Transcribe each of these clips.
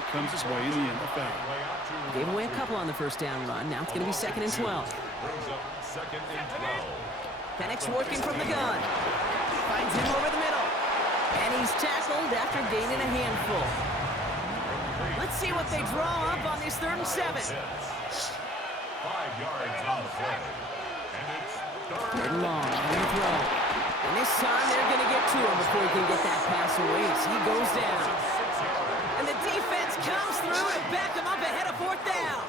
opponent comes his way in the NFL. Gave away a couple on the first down run. Now it's going to be 2nd and 12. Penix working from the gun. Finds him over the middle. And he's tackled after gaining a handful. Let's see what they draw up on this 3rd and 7. 5 yards on the play. And it's 3rd and long on the throw. And this time they're going to get to him before he can get that pass away as he goes down. And the defense comes through and back him up ahead of 4th down.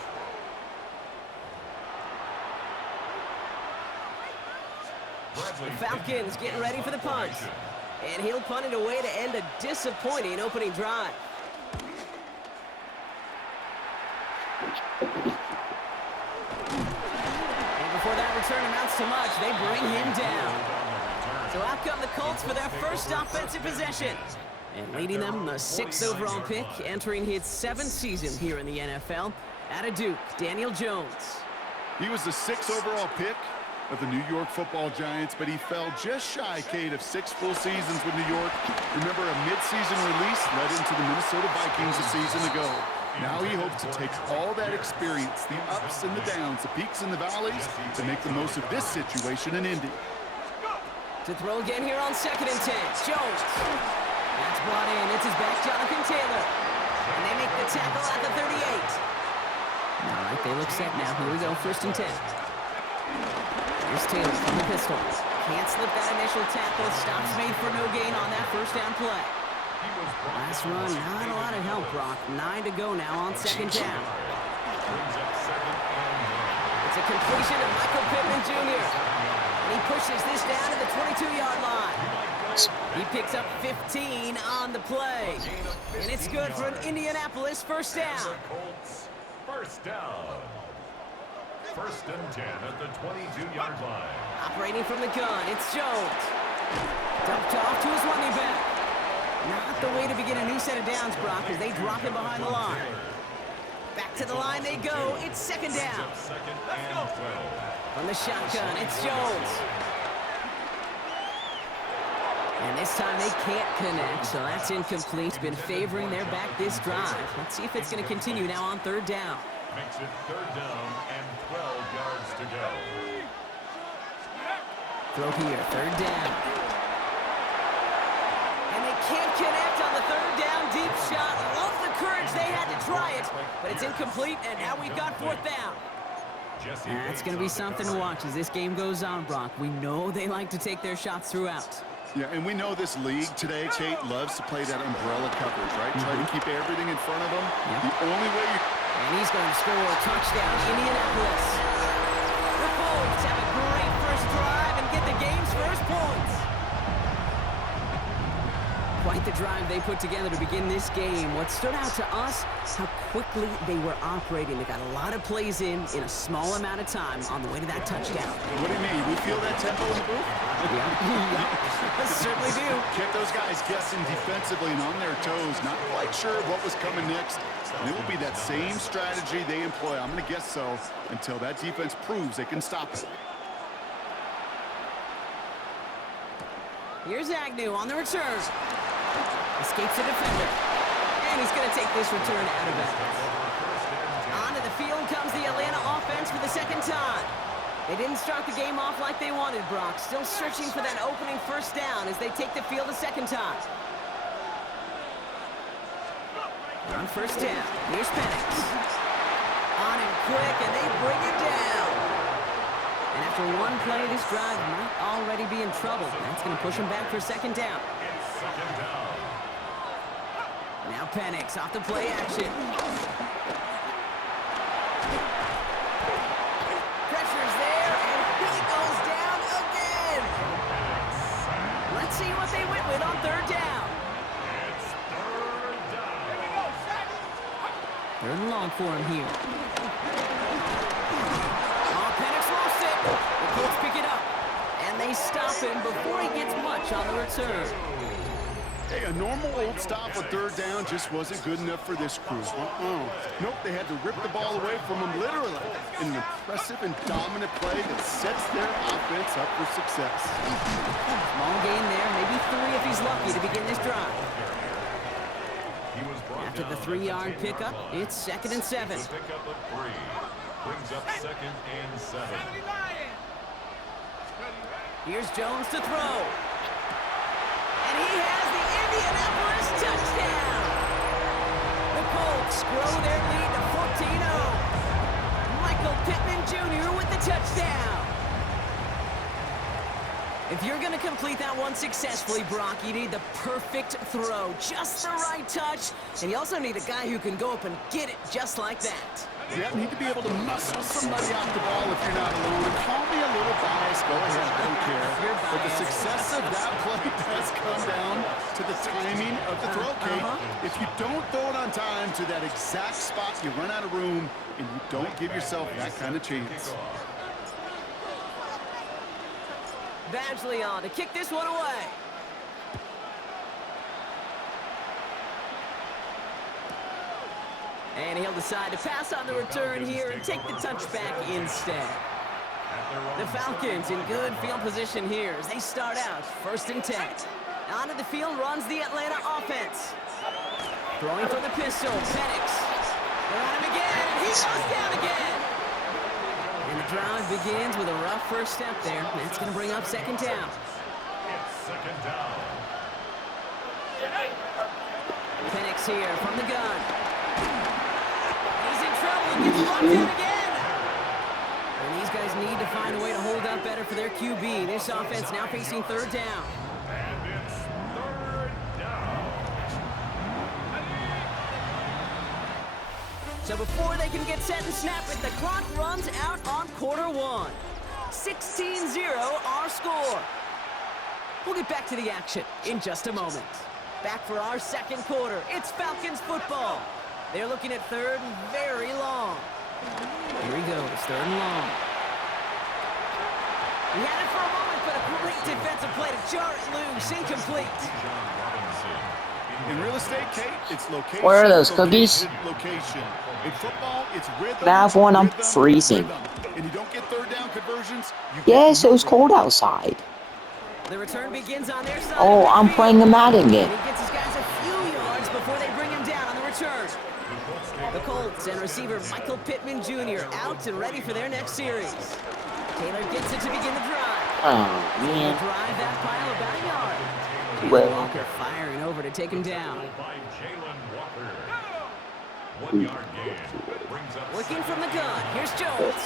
The Falcons getting ready for the punt. And he'll punt it away to end a disappointing opening drive. And before that return amounts to much, they bring him down. So out come the Colts for their first offensive possession. And leading them, the 6th overall pick, entering his 7th season here in the NFL. Out of Duke, Daniel Jones. He was the 6th overall pick of the New York Football Giants, but he fell just shy, Kate, of 6 full seasons with New York. Remember, a mid-season release led into the Minnesota Vikings a season ago. Now he hopes to take all that experience, the ups and the downs, the peaks and the valleys, to make the most of this situation in Indy. To throw again here on 2nd and 10. Jones. That's brought in. It's his back, Jonathan Taylor. And they make the tackle at the 38. All right, they look set now. Here we go, 1st and 10. Here's Taylor from the pistol. Can't slip that initial tackle. Stops made for no gain on that 1st down play. Last run, not a lot of help, Brock. 9 to go now on 2nd down. It's a completion of Michael Pittman Jr. And he pushes this down to the 22-yard line. He picks up 15 on the play. And it's good for an Indianapolis 1st down. First down. 1st and 10 at the 22-yard line. Operating from the gun, it's Jones. Dumped off to his running back. Not the way to begin a new set of downs, Brock, as they drop him behind the line. Back to the line they go. It's 2nd down. From the shotgun, it's Jones. And this time they can't connect, so that's incomplete. Been favoring their back this drive. Let's see if it's going to continue now on 3rd down. Makes it 3rd down and 12 yards to go. Throw here, 3rd down. And they can't connect on the 3rd down deep shot. Love the courage they had to try it, but it's incomplete, and now we've got 4th down. That's going to be something to watch as this game goes on, Brock. We know they like to take their shots throughout. Yeah, and we know this league today, Kate, loves to play that umbrella coverage, right? Try to keep everything in front of them. Yep. The only way you... And he's going to score a touchdown, Indianapolis. The Colts have a great first drive and get the game's first points. Quite the drive they put together to begin this game. What stood out to us, how quickly they were operating. They got a lot of plays in a small amount of time on the way to that touchdown. What do you mean? We feel that tempo in the booth? Yeah, certainly do. Kept those guys guessing defensively and on their toes, not quite sure what was coming next. And it will be that same strategy they employ, I'm going to guess so, until that defense proves they can stop it. Here's Agnew on the return. Escapes the defender. And he's going to take this return out of bounds. Onto the field comes the Atlanta offense for the 2nd time. They didn't start the game off like they wanted, Brock. Still searching for that opening 1st down as they take the field a 2nd time. On 1st down, here's Penix. On him quick, and they bring it down. And after one play, this drive might already be in trouble. That's going to push him back for 2nd down. Now Penix off the play action. Pressure's there, and he goes down again. Let's see what they went with on 3rd down. It's 3rd down. 3rd and long for him here. Oh, Penix lost it. The Colts pick it up, and they stop him before he gets much on the return. Hey, a normal old stop for 3rd down just wasn't good enough for this crew. Nope, they had to rip the ball away from him literally in an impressive and dominant play that sets their offense up for success. Small gain there, maybe 3 if he's lucky to begin this drive. After the 3-yard pickup, it's 2nd and 7. The pickup of 3 brings up 2nd and 7. Here's Jones to throw. And he has the Indianapolis touchdown. The Colts grow their lead to 14-0. Michael Pittman Jr. with the touchdown. If you're going to complete that one successfully, Brock, you need the perfect throw, just the right touch, and you also need a guy who can go up and get it just like that. Yeah, need to be able to muscle somebody off the ball if you're not alone. And call me a little biased, go ahead, I don't care. But the success of that play does come down to the timing of the throw, Kate. If you don't throw it on time to that exact spot, you run out of room, and you don't give yourself that kind of chance. Badgley on to kick this one away. And he'll decide to pass on the return here and take the touchback instead. The Falcons in good field position here as they start out 1st and 10. Onto the field runs the Atlanta offense. Throwing for the pistol, Penix. They're on him again, and he goes down again. And the drive begins with a rough first step there. That's going to bring up 2nd down. It's 2nd down. Penix here from the gun. He's in trouble and gets brought down again. And these guys need to find a way to hold up better for their QB. This offense now facing 3rd down. And it's 3rd down. So before they can get set and snap it, the clock runs out on quarter 1. 16-0 our score. We'll get back to the action in just a moment. Back for our 2nd quarter. It's Falcons football. They're looking at 3rd and very long. Here he goes, 3rd and long. He had it for a moment, but a great defensive play to jar it loose, incomplete. In real estate, Kate, it's location. Where are those cookies? Location. In football, it's rhythm. Can I have one? I'm rhythm, freezing. rhythm. And you don't get 3rd down conversions. Yes, it was cold outside. The return begins on their side. Oh, I'm playing the Madden game. He gets his guys a few yards before they bring him down on the return. The Colts and receiver Michael Pittman Jr. out and ready for their next series. Taylor gets it to begin the drive. Oh, man. Drive that pile about a yard. Well. Walker firing over to take him down. By Jalen Walker. 1 yard gain. Brings up Looking from the gun. Here's Jones.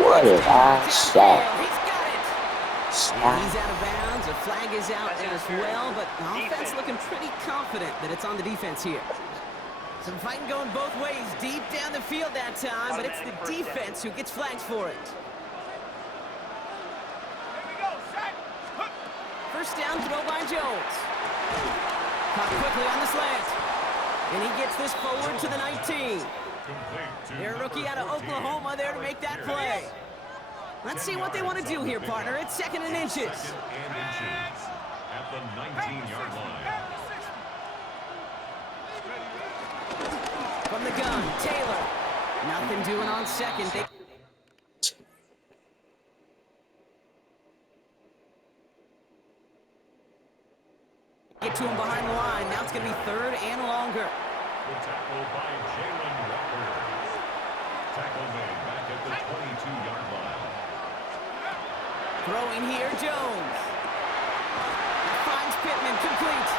What did I say? He's got it. And he's out of bounds. A flag is out as well, but the offense looking pretty confident that it's on the defense here. Some fighting going both ways deep down the field that time, but it's the defense who gets flags for it. First down throw by Jones. Caught quickly on the slant. And he gets this forward to the 19. Their rookie out of Oklahoma there to make that play. Let's see what they want to do here, partner. It's 2nd and inches. 2nd and inches at the 19-yard line. From the gun, Taylor. Nothing doing on 2nd. They get to him behind the line. Now it's going to be 3rd and longer. The tackle by Jalen Walker. Tackle made back at the 22-yard line. Throwing here, Jones. That finds Pittman, complete.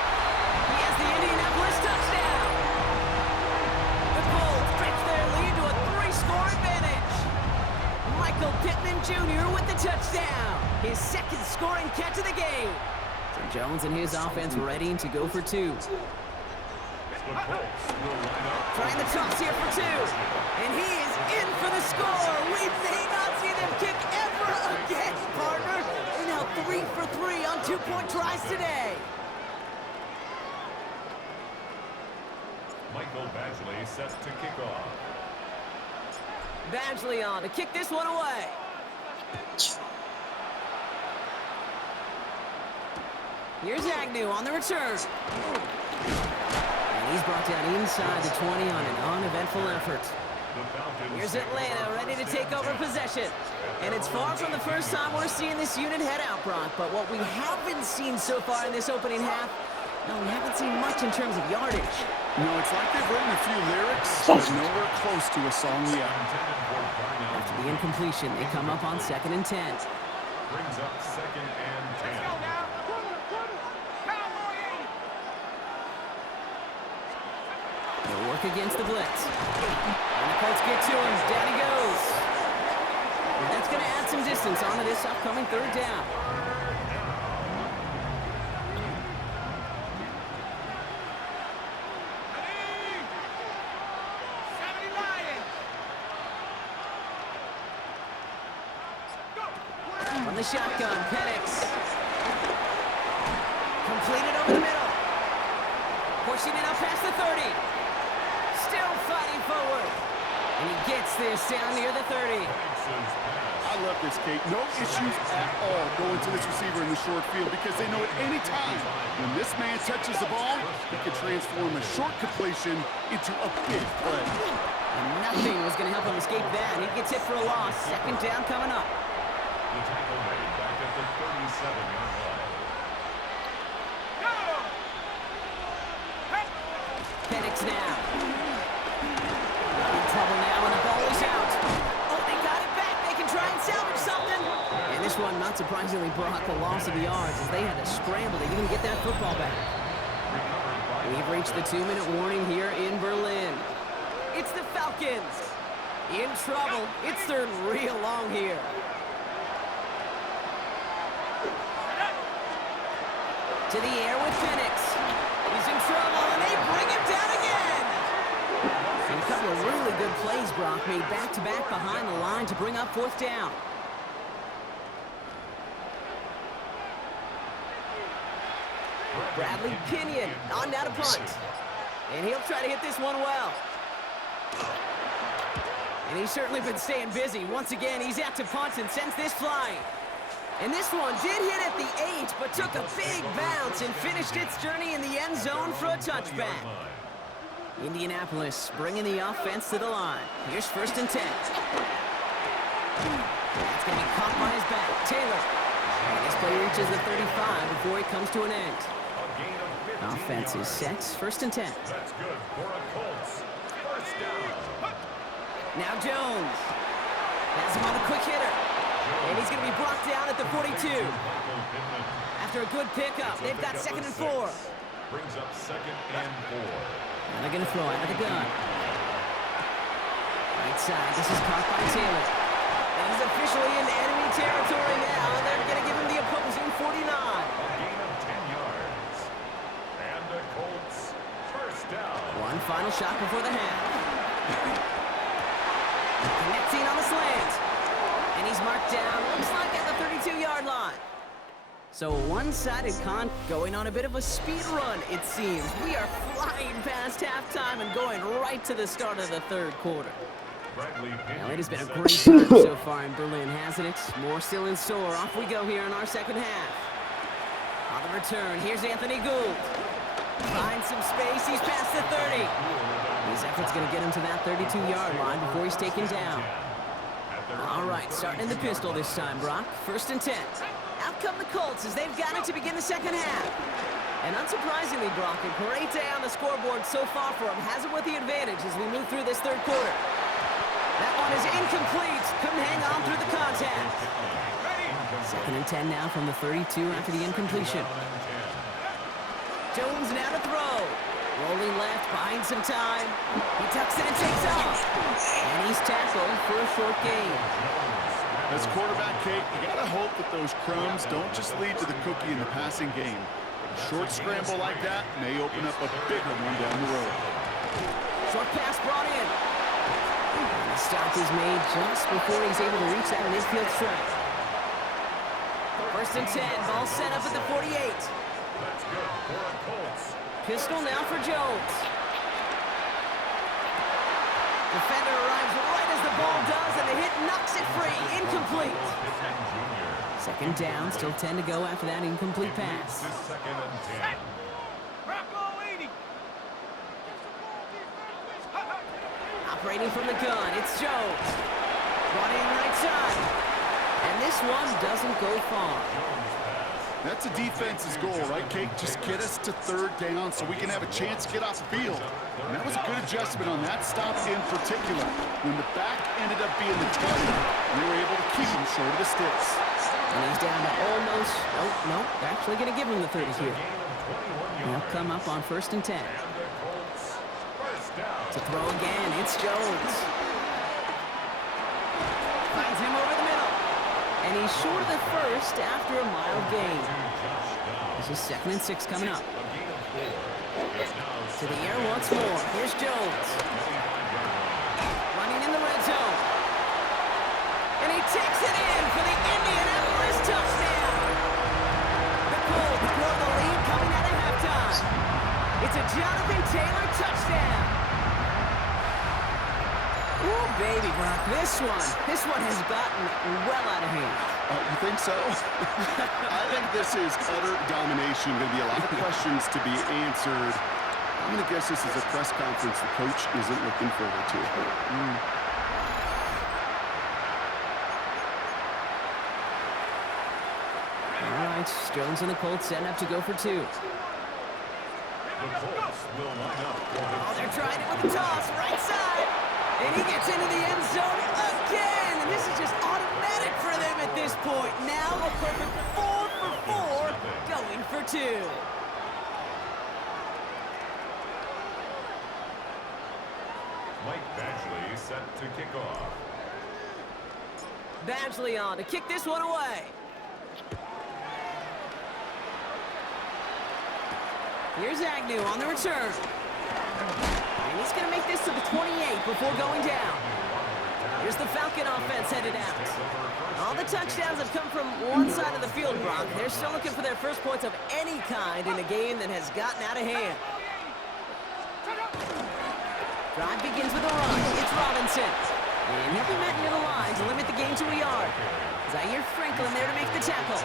He has the Indianapolis touchdown. The Colts stretch their lead to a 3-score advantage. Michael Pittman Jr. with the touchdown. His 2nd scoring catch of the game. So Jones and his offense ready to go for 2. The Colts will line up. Trying the toss here for 2. And he is in for the score. We may not see them kick ever again, partner. They're now 3 for 3 on 2-point tries today. Michael Badgley set to kick off. Badgley on to kick this one away. Here's Agnew on the return. And he's brought down inside the 20 on an uneventful effort. Here's Atlanta ready to take over possession. And it's far from the first time we're seeing this unit head out, Brock. But what we haven't seen so far in this opening half No, we haven't seen much in terms of yardage. No, it's like they've written a few lyrics, but nowhere close to a song yet. After the incompletion, they come up on 2nd and 10. Brings up 2nd and 10. They'll work against the blitz. And the Colts get to him. Down he goes. And that's going to add some distance onto this upcoming 3rd down. From the shotgun, Penix. Completed over the middle. Pushing it up past the 30. Still fighting forward. And he gets this down near the 30. I love this, Kate. No issues at all going to this receiver in the short field because they know at any time when this man touches the ball, he can transform a short completion into a big play. And nothing was going to help him escape that. He gets hit for a loss. 2nd down coming up. The tackle made back at the 37-yard line. Penix now. In trouble now, and the ball is out. Oh, they got it back. They can try and salvage something. And this one, not surprisingly, brought the loss of the yards as they had to scramble to even get that football back. We've reached the 2-minute warning here in Berlin. It's the Falcons. In trouble. It's 3rd and real long here. To the air with Penix. He's in trouble, and they bring him down again. And a couple of really good plays, Brock, made back-to-back behind the line to bring up 4th down. Bradley Pinion on down to punt. And he'll try to hit this one well. And he's certainly been staying busy. Once again, he's out to punt and sends this flying. And this one did hit at the 8, but took a big bounce and finished its journey in the end zone for a touchback. Indianapolis bringing the offense to the line. Here's 1st and 10. That's going to be caught by his back. Taylor. And this play reaches the 35 before it comes to an end. Offense is set. 1st and 10. That's good for a Colts. 1st down. Now Jones. Has him on a quick hitter. And he's going to be brought down at the 42. After a good pickup, they've got 2nd and 4. Brings up 2nd and 4. And they're going to throw out of the gun. Right side, this is caught by Taylor. And he's officially in enemy territory now. They're going to give him the opposing 49. A gain of 10 yards. And the Colts 1st down. One final shot before the half. Connecting on the slant. And he's marked down, looks like at the 32-yard line. So a one-sided con going on a bit of a speed run, it seems. We are flying past halftime and going right to the start of the 3rd quarter. Now, it has been a great time so far in Berlin, hasn't it? More still in store. Off we go here in our 2nd half. On the return, here's Anthony Gould. Finds some space, he's past the 30. His effort's going to get him to that 32-yard line before he's taken down. All right, starting in the pistol this time, Brock. 1st and 10. Out come the Colts as they've got it to begin the 2nd half. And unsurprisingly, Brock, a great day on the scoreboard so far for him. Has it with the advantage as we move through this 3rd quarter. That one is incomplete. Couldn't hang on through the contact. 2nd and 10 now from the 32 after the incompletion. Jones now to throw. Rolling left, buying some time. He tucks it and takes off. And he's tackled for a short gain. As quarterback, Kate, you got to hope that those crumbs don't just lead to the cookie in the passing game. A short scramble like that may open up a bigger one down the road. Short pass brought in. And the stop is made just before he's able to reach that midfield strike. 1st and 10, ball set up at the 48. That's good for a Colts. Pistol now for Jones. Defender arrives right as the ball does, and the hit knocks it free. Incomplete. 2nd down, still 10 to go after that incomplete pass. 2nd and 10. Operating from the gun, it's Jones. Brought in right side. And this one doesn't go far. That's a defense's goal, right, Kate? Just get us to third down so we can have a chance to get off the field. And that was a good adjustment on that stop in particular. When the back ended up being the target, they were able to keep him short of the sticks. And he's down to almost, no, they're actually going to give him the 30 here. They'll come up on 1st and 10. To throw again, it's Jones. Finds him over the middle. And he's short of the first after a mild gain. This is 2nd and 6 coming up. To the air once more. Here's Jones. Running in the red zone. And he takes it in for the Indianapolis touchdown. The Colts grow the lead coming out of halftime. It's a Jonathan Taylor touchdown. Ooh, baby, Brock, this one has gotten well out of hand. You think so? I think this is utter domination. Going to be a lot of questions to be answered. I'm going to guess this is a press conference the coach isn't looking forward to. All right, Jones and the Colts setting up to go for 2. The Colts will line up. Oh, they're trying it with a toss, right side. And he gets into the end zone again. And this is just automatic for them at this point. Now a perfect 4 for 4, going for 2. Mike Badgley set to kick off. Badgley on to kick this one away. Here's Agnew on the return. And he's going to make this to the 28 before going down. Here's the Falcon offense headed out. All the touchdowns have come from one side of the field, Brock. They're still looking for their first points of any kind in a game that has gotten out of hand. Drive begins with a run. It's Robinson. And he'll be met near the line to limit the gain to a yard. Zaire Franklin there to make the tackle.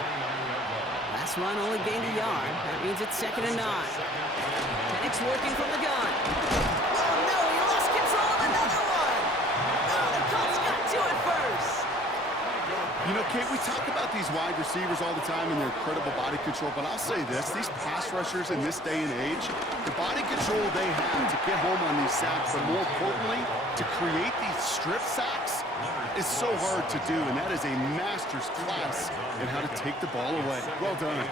Last run only gained a yard. That means it's 2nd and 9. Penix working from the gun. Oh no, he lost control of another one. Oh, the Colts got to it first. You know, Kate, we talk about these wide receivers all the time and their incredible body control, but I'll say this, these pass rushers in this day and age, the body control they have to get home on these sacks, but more importantly, to create these strip sacks is so hard to do, and that is a master's class in how to take the ball away. Well done.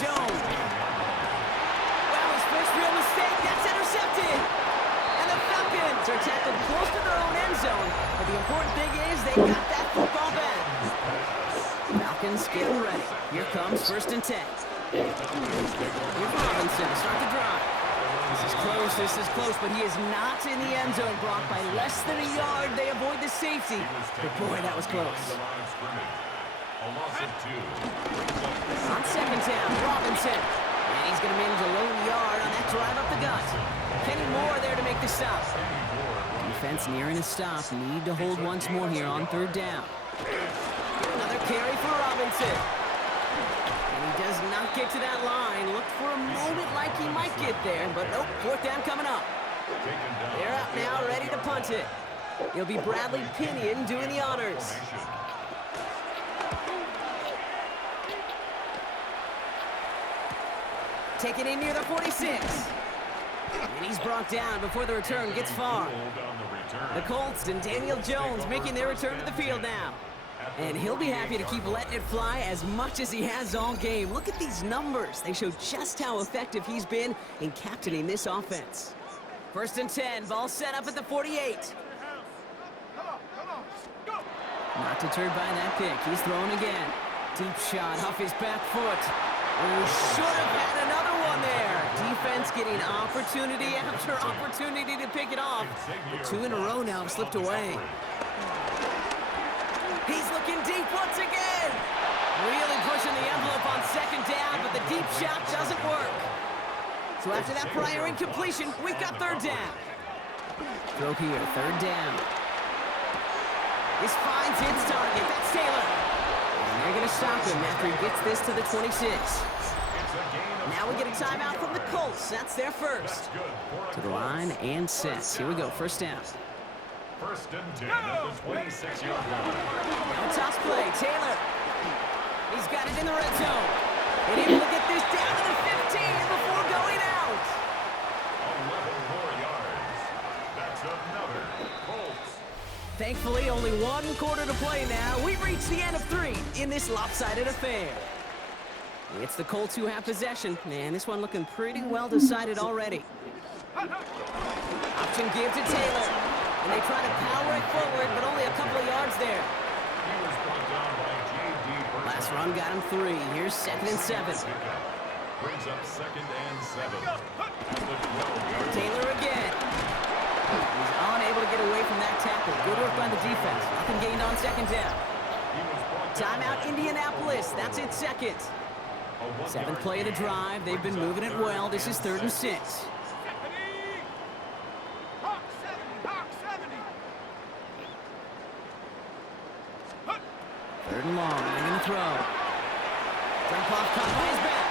Jones. Well, his first real mistake, that's intercepted. And the Falcons are tackled close to their own end zone, but the important thing is they got that football back. Falcons getting ready. Here comes 1st and 10. Here's Robinson to start the drive. This is close, but he is not in the end zone, Brock. By less than a yard, they avoid the safety. But boy, that was close. A loss of 2. On 2nd down, Robinson. And he's going to manage a lone yard on that drive up the gut. Kenny Moore there to make the stop. Defense nearing a stop. Need to hold once more here on 3rd down. Another carry for Robinson. And he does not get to that line. Looked for a moment like he might get there, but nope, 4th down coming up. They're out now, ready to punt it. It'll be Bradley Pinion doing the honors. Taking in near the 46. And he's brought down before the return gets far. The Colts and Daniel Jones making their return to the field now. And he'll be happy to keep letting it fly as much as he has all game. Look at these numbers. They show just how effective he's been in captaining this offense. 1st and 10, ball set up at the 48. Not deterred by that pick. He's throwing again. Deep shot off his back foot. Oh, should have had another one there. Defense getting opportunity after opportunity to pick it off. The 2 in a row now have slipped away. He's looking deep once again. Really pushing the envelope on 2nd down, but the deep shot doesn't work. So after that prior incompletion, we've got 3rd down. Throw here, 3rd down. This finds its target. That's Taylor. And they're going to stop him after he gets this to the 26. Now we get a timeout from the Colts. That's their first. To the line and set. Here we go, 1st down. 1st and 10 at the 26-yard line. Now a toss play, Taylor. He's got it in the red zone. And able to get this down to the 15 before going out. 11 more yards. That's another Colts. Thankfully, only 1 quarter to play now. We've reached the end of 3 in this lopsided affair. It's the Colts who have possession, and this one looking pretty well decided already. Option give to Taylor, and they try to power it forward, but only a couple of yards there. He was brought down by J.D. Burton. Last run got him 3. Here's 2nd and 7. Brings up 2nd and 7. At the 12-yard Taylor again. He's unable to get away from that tackle. Good work by the defense. Nothing gained on 2nd down. He was brought down Timeout Indianapolis. That's it, 2nd. 7th play of the drive. They've been moving it well. This is 3rd and 6. Third and long. They're going to throw. Dump off caught by his back.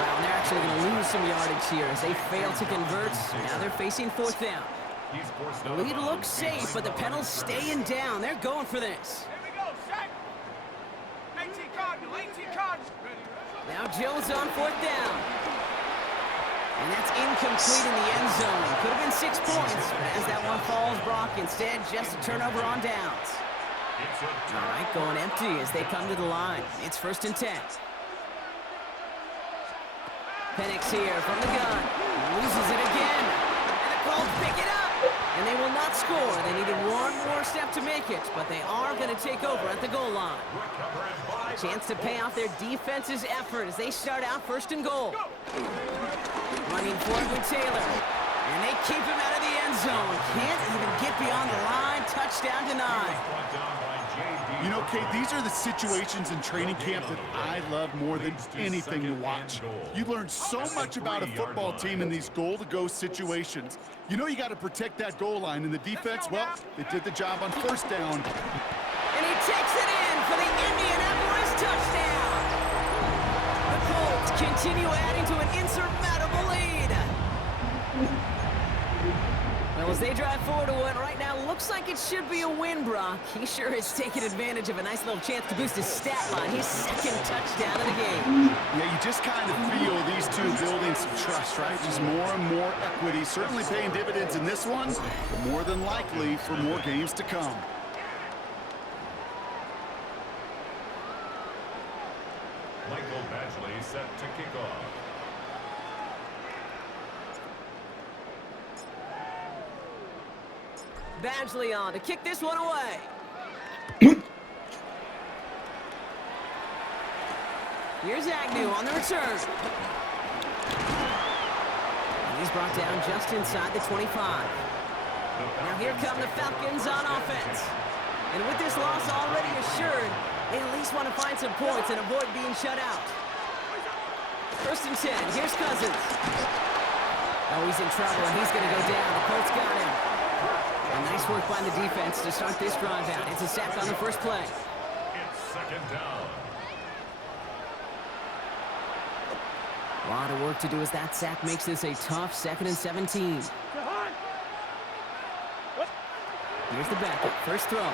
Well, and they're actually going to lose some yardage here as they fail to convert. Now they're facing 4th down. He's forced The out of lead bounds. looks safe, but the pedal's staying down. They're going for this. Here we go, set. 18 Cardinal, 18 Cardinal. Now Jones on 4th down. And that's incomplete in the end zone. Could have been 6 points, but as that one falls, Brock, instead just a turnover on downs. It's a All right, going empty as they come to the line. It's 1st and 10. Penix here from the gun. Loses it again. And the Colts pick it up. And they will not score. They needed one more step to make it, but they are going to take over at the goal line. Chance to pay off their defense's effort as they start out 1st and goal. Running forward with Taylor. And they keep him out of the end zone. Can't even get beyond the line. Touchdown denied. brought down by J.D. You know, Kate, these are the situations in training camp that I love more than anything to watch. You learn so much about a football team in these goal-to-go situations. You know you got to protect that goal line, and the defense, well, they did the job on 1st down. And he takes it in for the Indianapolis touchdown. The Colts continue adding to an insurmountable lead. Well, as they drive forward to what right now looks like it should be a win, Brock. He sure is taking advantage of a nice little chance to boost his stat line. His 2nd touchdown of the game. Yeah, you just kind of feel these two building some trust, right? Just more and more equity. Certainly paying dividends in this one, but more than likely for more games to come. Michael Badgley set to kick off. Badgley on to kick this one away. Here's Agnew on the return. And he's brought down just inside the 25. Now here come the Falcons on offense. And with this loss already assured, they at least want to find some points and avoid being shut out. 1st and 10. Here's Cousins. Oh, he's in trouble, and he's going to go down. The Colts got him. And nice work by the defense to start this drive out. It's a sack on the 1st play. It's 2nd down. A lot of work to do as that sack makes this a tough 2nd and 17. Here's the backup. 1st throw.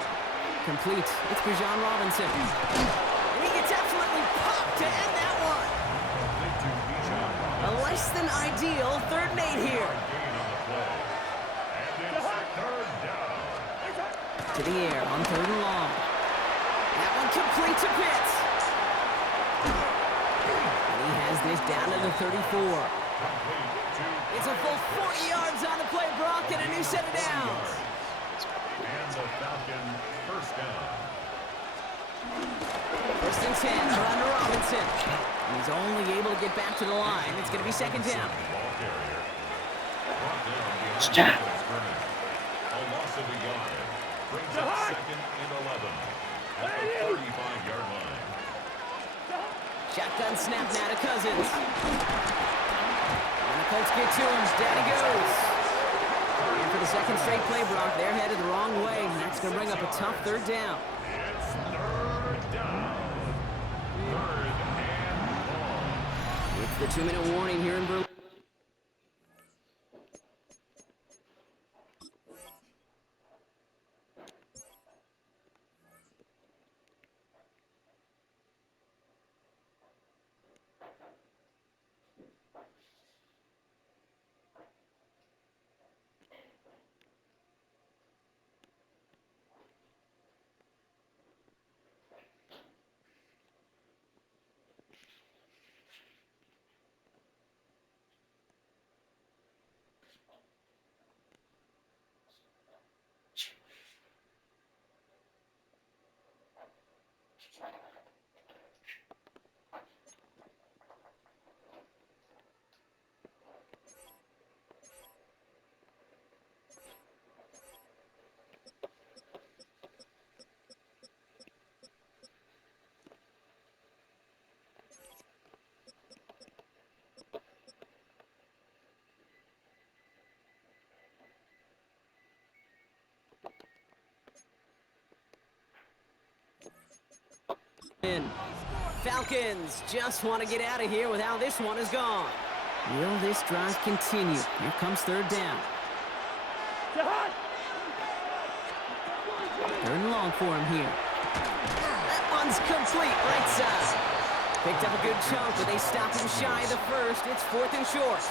Complete. It's Bijan Robinson. And he gets absolutely popped to end that one. Complete to Bijan Robinson. A less than ideal 3rd and 8 here. Gain on the play. And it's 3rd down. To the air on 3rd and long. That one complete to Pitts. And he has this down to the 34. Complete to It's a full 40 yards on the play, Brock, and a new set of downs. and the Falcon 1st down. 1st and 10, run to Robinson. And he's only able to get back to the line. It's going to be 2nd down. Ball carrier. Brought down behind Stop. the line of scrimmage. A loss of a yard. Brings up 2nd and 11 at the 35-yard line. Shotgun snap now to Cousins. And the Colts get to him. Down he goes. And for the 2nd straight play, Brock, they're headed the wrong way. And that's going to bring up a tough 3rd down. It's 3rd down. 3rd and long. It's the 2-minute warning here in Berlin. Falcons just want to get out of here with how this one is gone. Will this drive continue? Here comes third down. Third and long for him here. That one's complete, right side. Picked up a good chunk, but they stopped him shy of the first. It's fourth and short.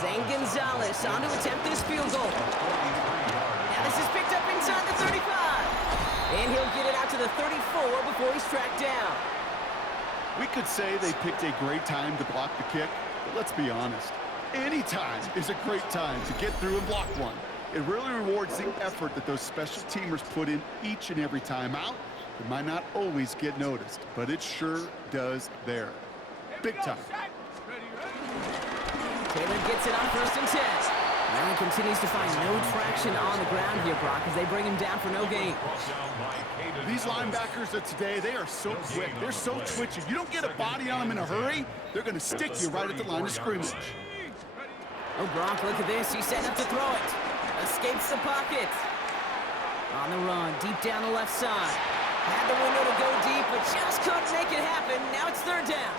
Zane Gonzalez on to attempt this field goal. Now this is picked up inside the 35. And he'll get it out to the 34 before he's tracked down. We could say they picked a great time to block the kick, but let's be honest. Any time is a great time to get through and block one. It really rewards the effort that those special teamers put in each and every time out. It might not always get noticed, but it sure does there. Big time. Taylor gets it on first and 10. Allen continues to find no traction on the ground here, Brock, as they bring him down for no gain. These linebackers of today, they are so quick. They're so twitchy. You don't get a body on them in a hurry, they're going to stick you right at the line of scrimmage. Oh, Brock, look at this. He's setting up to throw it. Escapes the pocket. On the run, deep down the left side. Had the window to go deep, but just couldn't make it happen. Now it's third down.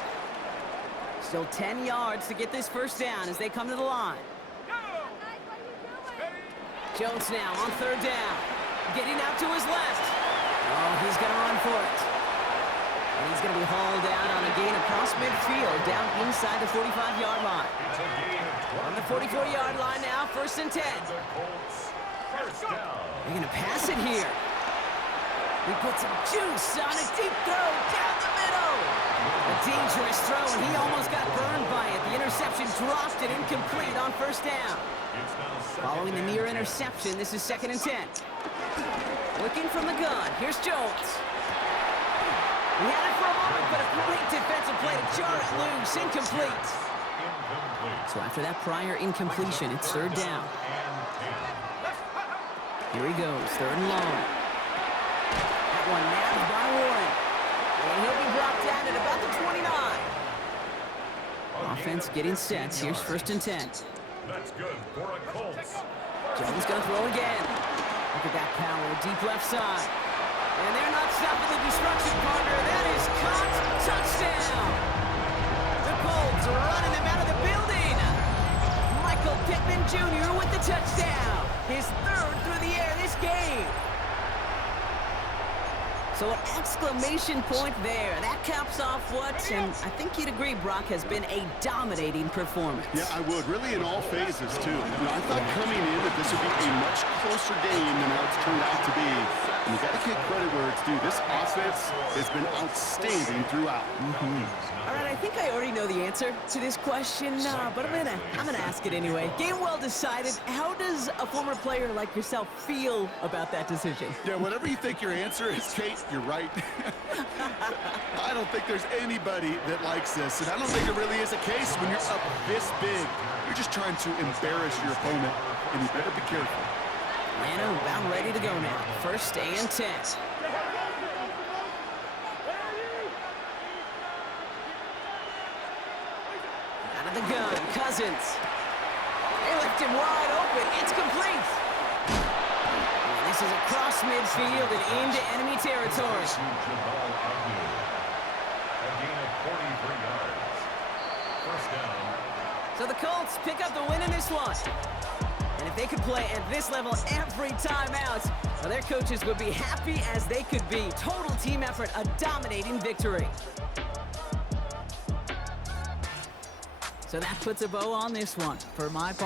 Still 10 yards to get this first down as they come to the line. Jones now on third down. Getting out to his left. Oh, he's going to run for it. And he's going to be hauled out on a gain across midfield, down inside the 45-yard line. On the 44-yard line now, first and 10. They're going to pass it here. He puts some juice on a deep throw down the middle. A dangerous throw, and he almost got burned by it. The interception dropped it incomplete on first down. Following the near interception, this is second and 10. Looking from the gun, here's Jones. He had it for a moment, but a great defensive play to jar it loose, incomplete. So after that prior incompletion, it's third down. Here he goes, third and long. That one nabbed by Warren. And he'll be brought down at about the 29. Offense getting set. Here's first and 10. That's good for a Colts. Jones gonna throw again. Look at that power, deep left side. And they're not stopping the destruction, partner. That is caught. Touchdown! The Colts are running them out of the building. Michael Pittman Jr. with the touchdown. His third through the air this game. So an exclamation point there. That caps off what, and I think you'd agree, Brock, has been a dominating performance. Yeah, I would. Really in all phases, too. You know, I thought coming in that this would be a much closer game than how it's turned out to be. And you got to give credit where it's due. This offense has been outstanding throughout. All right, I think I already know the answer to this question, but I'm gonna ask it anyway. Game well decided. How does a former player like yourself feel about that decision? Yeah, whatever you think your answer is, Kate, you're right. I don't think there's anybody that likes this, and I don't think it really is a case when you're up this big. You're just trying to embarrass your opponent, and you better be careful. Atlanta about ready to go now. First and 10. Out of the gun, Cousins. They left him wide open. It's complete. And this is across midfield and into enemy territory. A gain of 43 yards. First down. So the Colts pick up the win in this one. And if they could play at this level every time out, well, their coaches would be happy as they could be. Total team effort, a dominating victory. So that puts a bow on this one. For my part,